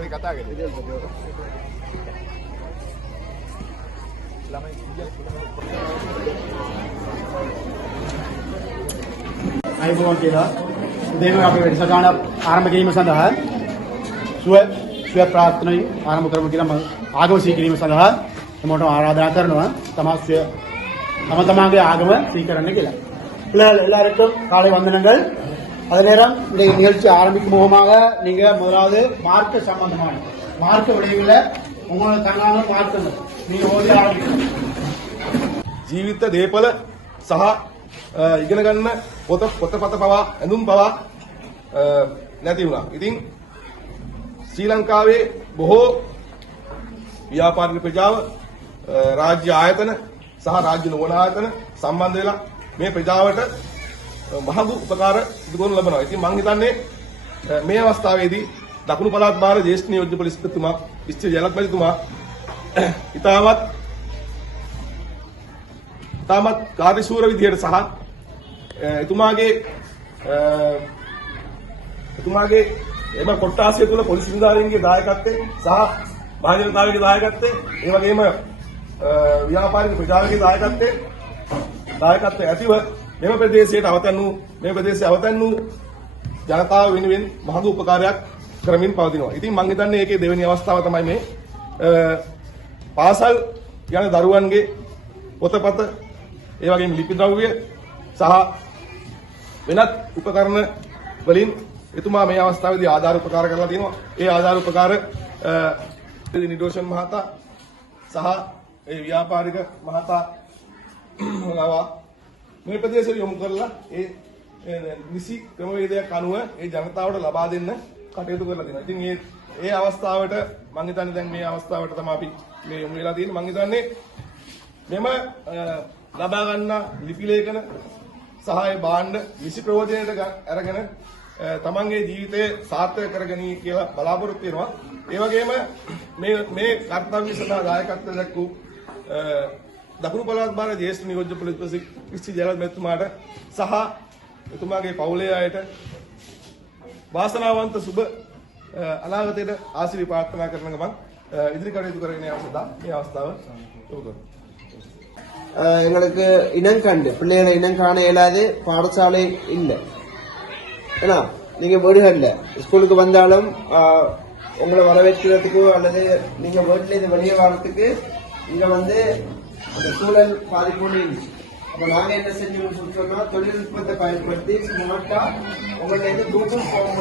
ළඟදී කතා කරේ. අයිබෝන් කියලා උදේම අපේ වැඩසටහන ආරම්භ කිරීම සඳහා සුව ප්‍රාර්ථනායි ආරම්භ කරමු කියලා මම ආගම සීකරීම සඳහා මොකට ආරාධනා කරනවා තම තමාගේ ஆகம சீக்கிரம் කියලා. எல்லாருக்கும் காலை வந்தனங்கள். அதே நேரம் இந்த நிகழ்ச்சி ஆரம்பிக்கும் முகமாக நீங்க முதலாவது மார்க்க சம்பந்தமான மார்க்க விடயங்கள உங்களோட தங்கான மார்க்கங்கள் நீங்க ஓதி ஆரம்பிக்கணும். ජීවිත දේපල සහ ඉගෙන ගන්න පොතපත පවා ඇඳුම් පවා නැති වුණා. ඉතින් ශ්‍රී ලංකාවේ බොහෝ ව්‍යාපාරික ප්‍රජාව රාජ්‍ය ආයතන සහ රාජ්‍ය නොවන ආයතන සම්බන්ධ වෙලා මේ ප්‍රජාවට මහඟු උපකාර සිදු කරනු ලබනවා. ඉතින් මම හිතන්නේ මේ අවස්ථාවේදී දකුණු පළාත් භාර ජ්‍යෙෂ්ඨ නියෝජ්‍ය පොලිස්පතිතුමා ඉස්ත්‍රි ජයලත් මැතිතුමා ඉතාමත් කාර්යශූර විදියට සහ එතුමාගේ එම කොට්ටාසිය තුළ පොලිස් නිලධාරීන්ගේ දායකත්වය සහ මහජනතාවගේ දායකත්වය ඒ වගේම ව්‍යාපාරික ප්‍රජාවගේ දායකත්වය ඇතිව මෙම ප්‍රදේශයේ අවතන් වූ ජනතාව වෙනුවෙන් මහඟු උපකාරයක් කරමින් පවතිනවා. ඉතින් මම හිතන්නේ ඒකේ දෙවෙනි අවස්ථාව තමයි මේ පාසල් යන දරුවන්ගේ පොතපත ඒ වගේම ලිපි ද්‍රව්‍ය සහ වෙනත් උපකරණ වලින් එතුමා මේ අවස්ථාවේදී ආධාර උපකාර කරලා තියෙනවා. ඒ ආධාර උපකාර නිදෝෂන් මහතා සහ ඒ ව්‍යාපාරික මහතා ලවා මේ ප්‍රදේශයට යොමු කරලා ඒ නිසි ක්‍රමවේදයක් අනුව ඒ ජනතාවට ලබා දෙන්න කටයුතු කරලා තියෙනවා. ඉතින් ඒ අවස්ථාවට මම හිතන්නේ දැන් මේ අවස්ථාවට තමයි අපි මේ යොමු වෙලා තියෙන්නේ. මම හිතන්නේ මෙම ලබා ගන්න ලිපි ලේඛන සහ ඒ භාණ්ඩ නිසි ප්‍රයෝජනයට අරගෙන තමන්ගේ ජීවිතය සාර්ථක කරගනී කියලා බලාපොරොත්තු වෙනවා. ඒ වගේම මේ කර්තව්‍ය සඳහා දායකත්වය දක්වූ දකුණු පළාත් භාර ජ්‍යෙෂ්ඨ නියෝජ්‍ය පොලිස්පති ඉස්ත්‍රි ජයලත් මැතිතුමාට සහ එතුමාගේ පවුලේ අයට වාසනාවන්ත සුබ අනාගතයට ආශිර්වාද ප්‍රාර්ථනා කරන ගමන් ඉදිරි කටයුතු කරගෙන යාම සඳහා මේ අවස්ථාව යොමු කරනවා. எங்களுக்கு இனங்கண்டு பிள்ளைகளை இனம் காண இயலாது பாடசாலை இல்லை. ஏன்னா நீங்க வீடுகள்ல ஸ்கூலுக்கு வந்தாலும் உங்களை வரவேற்கிறதுக்கோ அல்லது நீங்க வீட்டுல இருந்து வெளியே வர்றதுக்கு இங்க வந்து அந்த சூழல் பாதிப்புன்னு இருந்துச்சு. அப்ப நாங்க என்ன செஞ்சோம்னு சொன்னா தொழில்நுட்பத்தை பயன்படுத்தி ஸ்மார்ட்டா உங்கள்ட்ட இருந்து கூகுள் ஃபார்ம்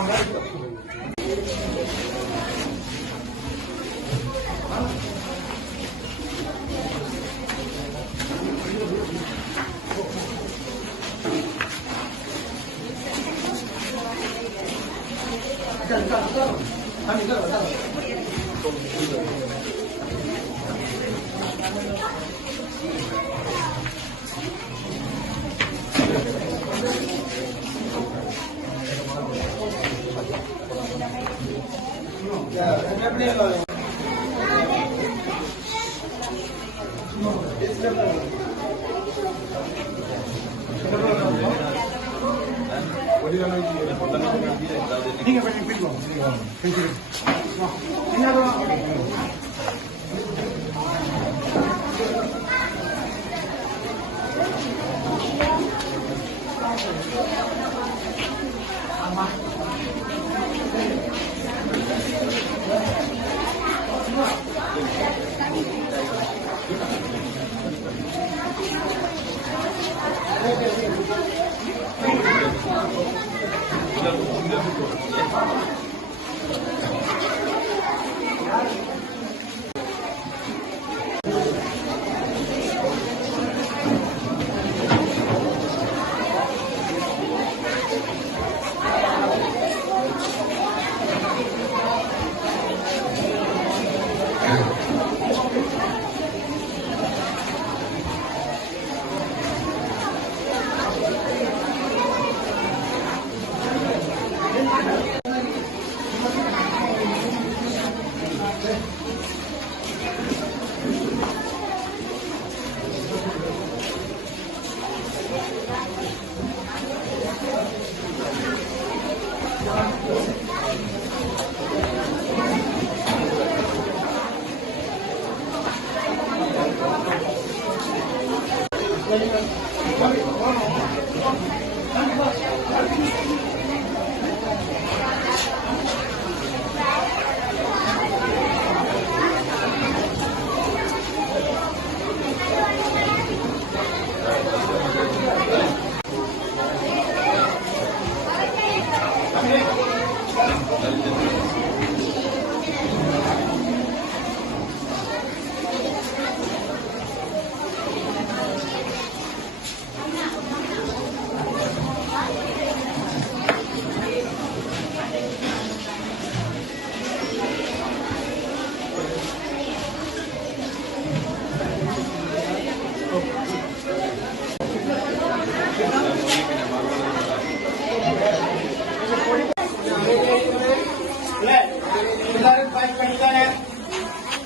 எல்லாரும் பாய் பண்ணிட்டாங்க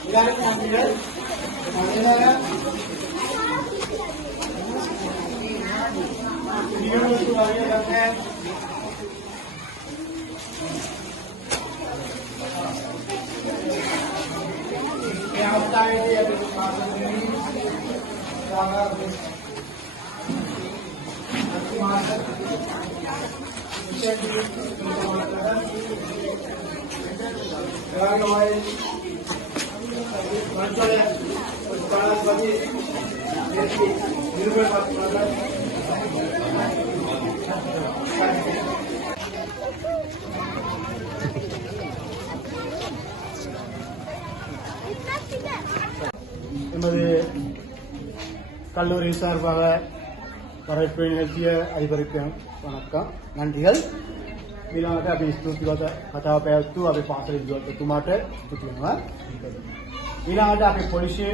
எல்லாரும் காட்டுங்க எமது கல்லூரி சார்பாக வரவேற்பு நிகழ்ச்சியை அதிபருக்கு வணக்கம் நன்றிகள் ඊළඟට අපි ස්තුතිවත කතාව පැවැත්වූ අපේ පාසලේ විද්‍යාර්ථීතුමාට ස්තුති වෙනවා ඊළඟට අපේ පොලිසිය